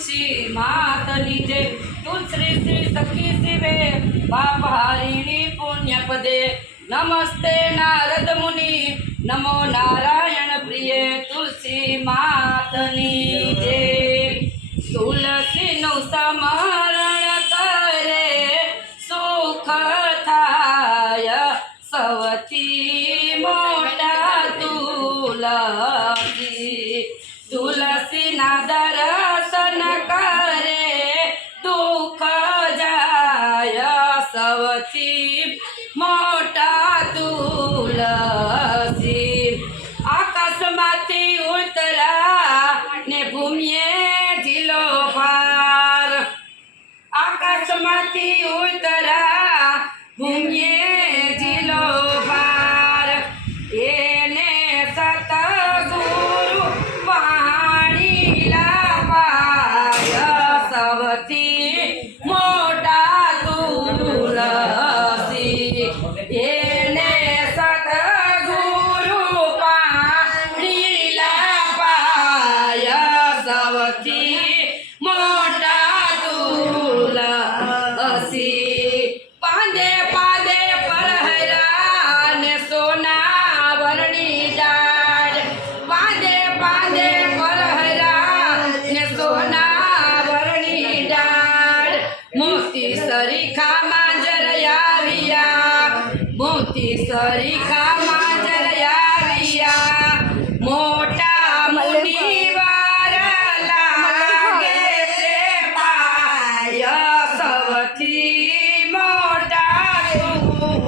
तुलसी मातनी जय तुलसी श्री सखी शिवे पाप हारिणी पुण्य पदे नमस्ते नारद मुनि नमो नारायण प्रिय तुलसी मातनी जय तुलसी नु स्मरण करे सुख थाय सवथी मोटा तुलसी तुलसी ना दर्शन करे दुख जाय सवथी मोटा तुलसी आकाशमाथी उतरा ने भूमिए जिलो पार आकाशमाथी उतरा भूमिए जिलो पार एने सतगुरु पाणी लापाय सवथी मोटा तुलसी एने सतगुरु पाणी लापाय सवथी मोटा तुलसी पांदे पांदे पलहरा ने सोना वरणी डार पांदे पांदे पलहरा ने सोना वरणी डार मोती सरीखा मांजर आविया मोती सरीखा मांजर आविया मोटा मुनिवार लागे ते पाय सवथी मोटा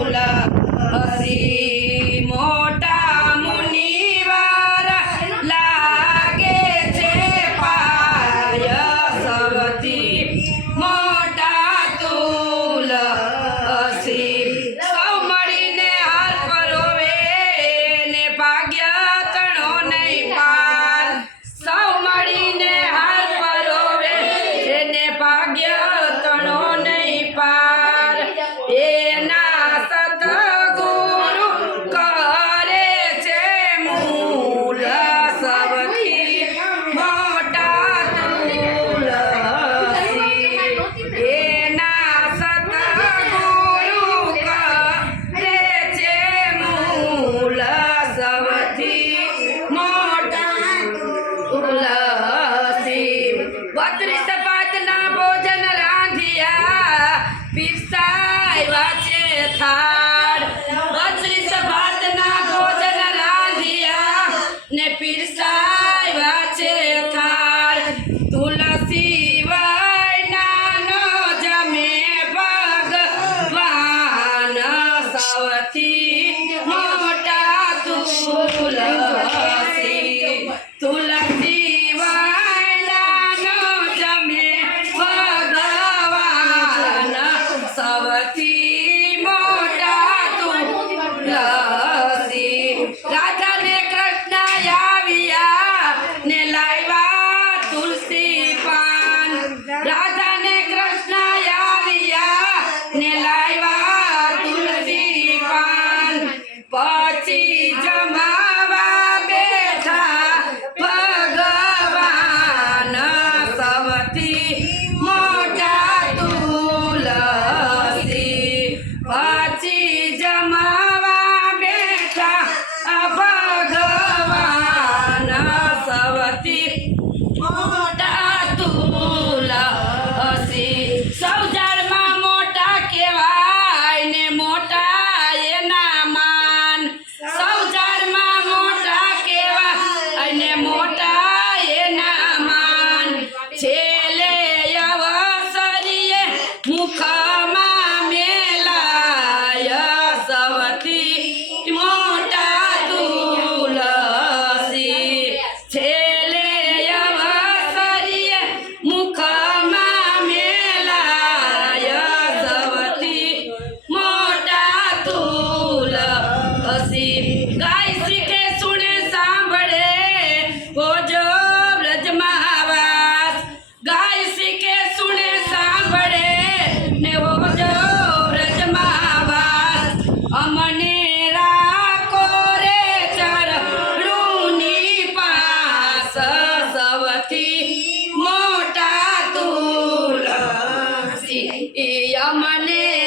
तुलसी मोटा मुनिवार लागे छे पाय सवथी मोटा तुलसी सौ મળીને હાર પરોવે ને ભાગ્ય તણો નહીં પાર સૌ મળીને હાર પરોવે ને ભાગ્ય તણો નહીં પાર એના સતગુરુ કરે છે મૂળ સવથી મોટા તુલસી એના સતગુરુ કરે છે મૂળ સવથી મોટા तुलसी 32 भातना भोजन रांधिया पीरसाया छे थार 32 भातना भोजन रांधिया ने पीरसाया छे थार तुलसी वैनानो जमे भगवान सवथी मोटा तुलसी तुलसी वैनानो जमे भगवान सवथी मोटा तुलसी राधा ने कृष्ण आविया ने लाव्या तुलसी पान राधा ने कृष्ण आविया ने लाव्या तुलसी पान पछी जमावा बेठा भगवान सवथी मोटा तुलसी पछी जमावा बेठा भगवान सवथी मोटा तुलसी सौ जाळमा मोटा केवाय ने मोटा एना मान सौ जाळमा मोटा केवाय ने मोटा एना मान छेले अवसरिये मुखमा मेलाय सवथी मोटा तुलसी छेले अवसरिये मुखमा मेलाय सवथी मोटा तुलसी गाय सीखे सुने सांभळे होजो ब्रजमावास गाय सीखे सुने सांभळे ने होजो ब्रजमावास अमने राखो रे चरणुनी पास सवथी मोटा મને